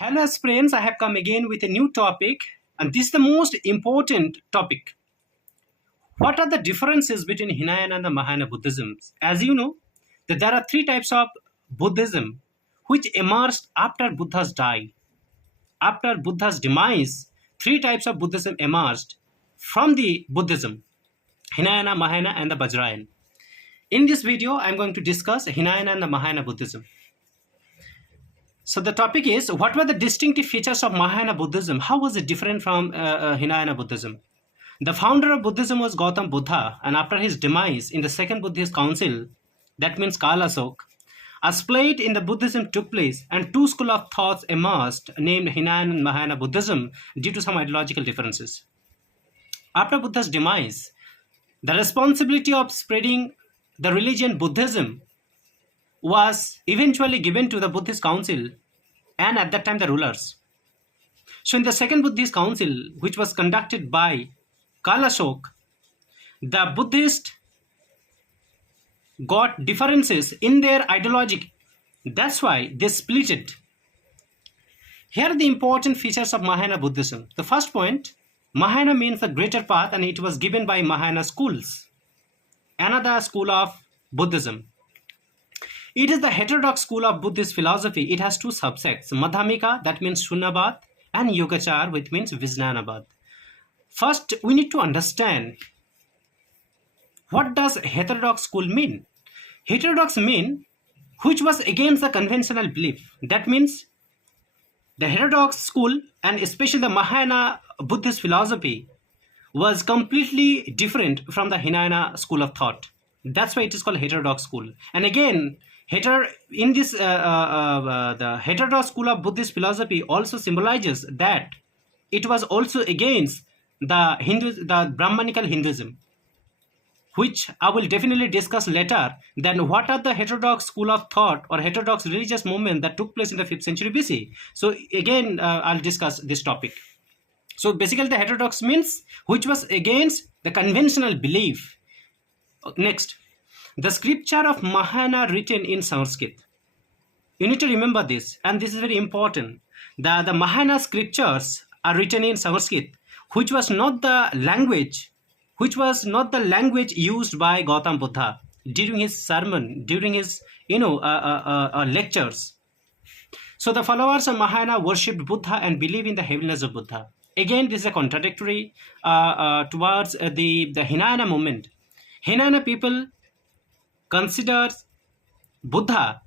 Hello aspirants, I have come again with a new topic, and this is the most important topic. What are the differences between Hinayana and the Mahayana Buddhisms? As you know, that there are three types of Buddhism which emerged after Buddha's died. After Buddha's demise, three types of Buddhism emerged from the Buddhism: Hinayana, Mahayana, and the Vajrayana. In this video, I am going to discuss Hinayana and the Mahayana Buddhism. So the topic is, what were the distinctive features of Mahayana Buddhism? How was it different from Hinayana Buddhism? The founder of Buddhism was Gautam Buddha, and after his demise in the second Buddhist council, that means Kalasok, a split in the Buddhism took place and two schools of thoughts emerged named Hinayana and Mahayana Buddhism due to some ideological differences. After Buddha's demise, the responsibility of spreading the religion Buddhism was eventually given to the Buddhist council and at that time the rulers. So in the second Buddhist council, which was conducted by Kalasok, the Buddhists got differences in their ideology. That's why they split it. Here are the important features of Mahayana Buddhism. The first point, Mahayana means the greater path, and it was given by Mahayana schools, another school of Buddhism. It is the heterodox school of Buddhist philosophy. It has two subsects, Madhyamika, that means Shunyabad, and Yogachar, which means Vijnanabad. First, we need to understand, what does heterodox school mean? Heterodox mean which was against the conventional belief. That means the heterodox school, and especially the Mahayana Buddhist philosophy, was completely different from the Hinayana school of thought. That's why it is called heterodox school. And again, in this the heterodox school of Buddhist philosophy also symbolizes that it was also against the Brahmanical Hinduism, which I will definitely discuss later. Then what are the heterodox school of thought or heterodox religious movement that took place in the 5th century BC? So again, I'll discuss this topic. So basically the heterodox means which was against the conventional belief. Next, the scripture of Mahayana written in Sanskrit. You need to remember this, and this is very important. The Mahayana scriptures are written in Sanskrit, which was not the language used by Gautam Buddha during his sermon, during his lectures. So the followers of Mahayana worshipped Buddha and believe in the heaviness of Buddha. Again, this is a contradictory towards the Hinayana movement. Hinayana people consider Buddha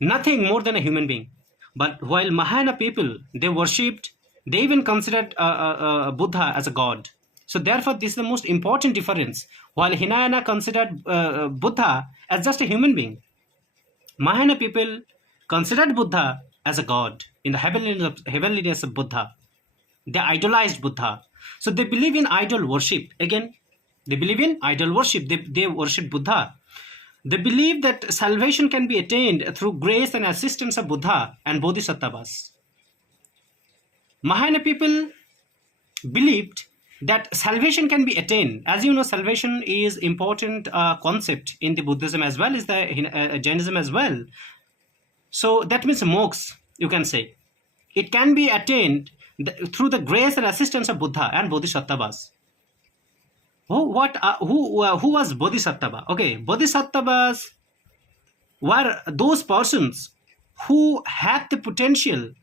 nothing more than a human being. But while Mahayana people, they even considered Buddha as a god. So therefore, this is the most important difference. While Hinayana considered Buddha as just a human being, Mahayana people considered Buddha as a god in the heavenliness of Buddha. They idolized Buddha. So they believe in idol worship. Again, they believe in idol worship. They worship Buddha. They believe that salvation can be attained through grace and assistance of Buddha and Bodhisattvas. Mahayana people believed that salvation can be attained. As you know, salvation is important concept in the Buddhism as well as the Jainism as well. So that means moksha, you can say. It can be attained through the grace and assistance of Buddha and Bodhisattvas. Who was Bodhisattva? Okay, Bodhisattvas were those persons who had the potential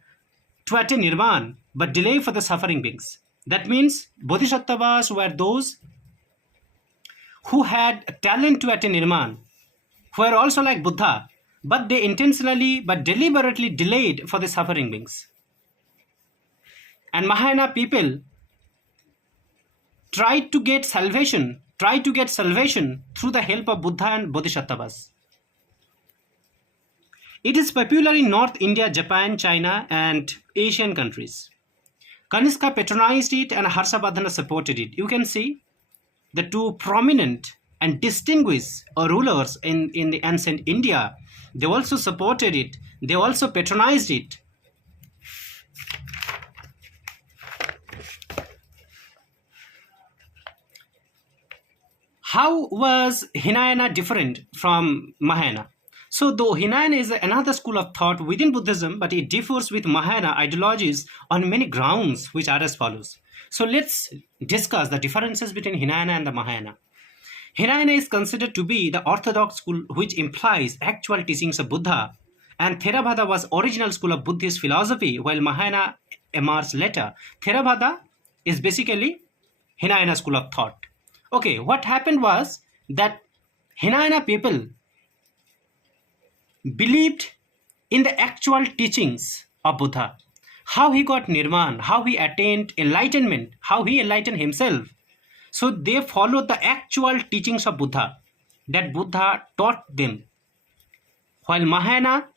to attain nirvana but delay for the suffering beings. That means Bodhisattvas were those who had talent to attain nirvana, who were also like Buddha, but they intentionally but deliberately delayed for the suffering beings. And Mahayana people tried to get salvation through the help of Buddha and Bodhisattvas. It is popular in North India, Japan, China, and Asian countries. Kanishka patronized it and Harshavardhana supported it. You can see the two prominent and distinguished rulers in the ancient India. They also supported it. They also patronized it. How was Hinayana different from Mahayana? So though Hinayana is another school of thought within Buddhism, but it differs with Mahayana ideologies on many grounds, which are as follows. So let's discuss the differences between Hinayana and the Mahayana. Hinayana is considered to be the orthodox school which implies actual teachings of Buddha, and Theravada was original school of Buddhist philosophy, while Mahayana emerged later. Theravada is basically Hinayana school of thought. Okay, what happened was that Hinayana people believed in the actual teachings of Buddha, how he got nirvana, how he attained enlightenment, how he enlightened himself. So they followed the actual teachings of Buddha that Buddha taught them, while Mahayana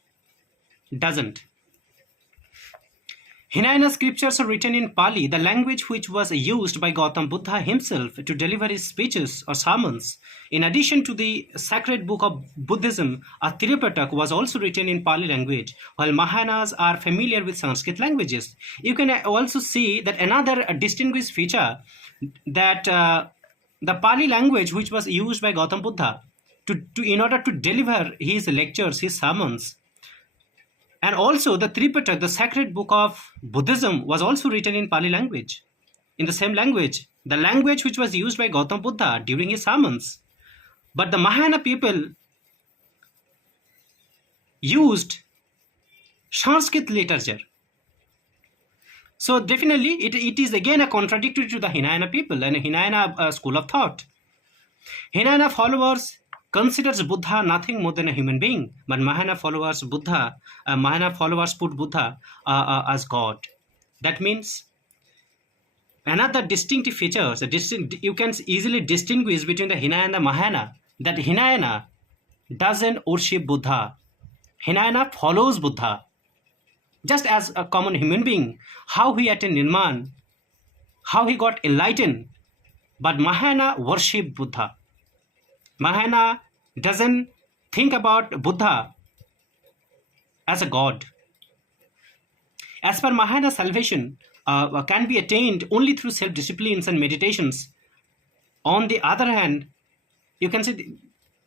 doesn't. Hinayana scriptures are written in Pali, the language which was used by Gautam Buddha himself to deliver his speeches or sermons. In addition to the sacred book of Buddhism, a Tripitak was also written in Pali language, while Mahayanas are familiar with Sanskrit languages. You can also see that another distinguished feature that the Pali language which was used by Gautam Buddha in order to deliver his lectures, his sermons, and also the Tripitak, the sacred book of Buddhism, was also written in Pali language, in the same language, the language which was used by Gautam Buddha during his sermons. But the Mahayana people used Sanskrit literature. So definitely it is again a contradictory to the Hinayana people and Hinayana school of thought. Hinayana followers considers Buddha nothing more than a human being, but Mahayana followers put Buddha as God. That means another distinctive features, you can easily distinguish between the Hinayana and the Mahayana, that Hinayana doesn't worship Buddha. Hinayana follows Buddha. Just as a common human being, how he attained nirvana, how he got enlightened, but Mahayana worship Buddha. Mahayana doesn't think about Buddha as a god. As per Mahayana, salvation can be attained only through self-disciplines and meditations. On the other hand, you can say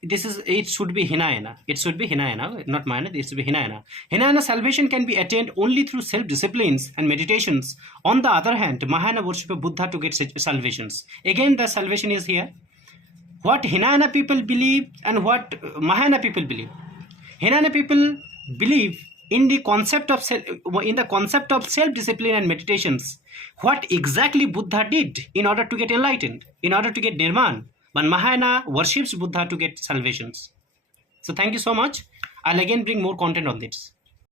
it should be Hinayana. It should be Hinayana, not Mahayana, it should be Hinayana. Hinayana salvation can be attained only through self-disciplines and meditations. On the other hand, Mahayana worship of Buddha to get salvations. Again, the salvation is here. What Hinayana people believe and what Mahayana people believe. Hinayana people believe in the concept of self-discipline and meditations. What exactly Buddha did in order to get enlightened, in order to get nirvana. But Mahayana worships Buddha to get salvations. So thank you so much. I'll again bring more content on this.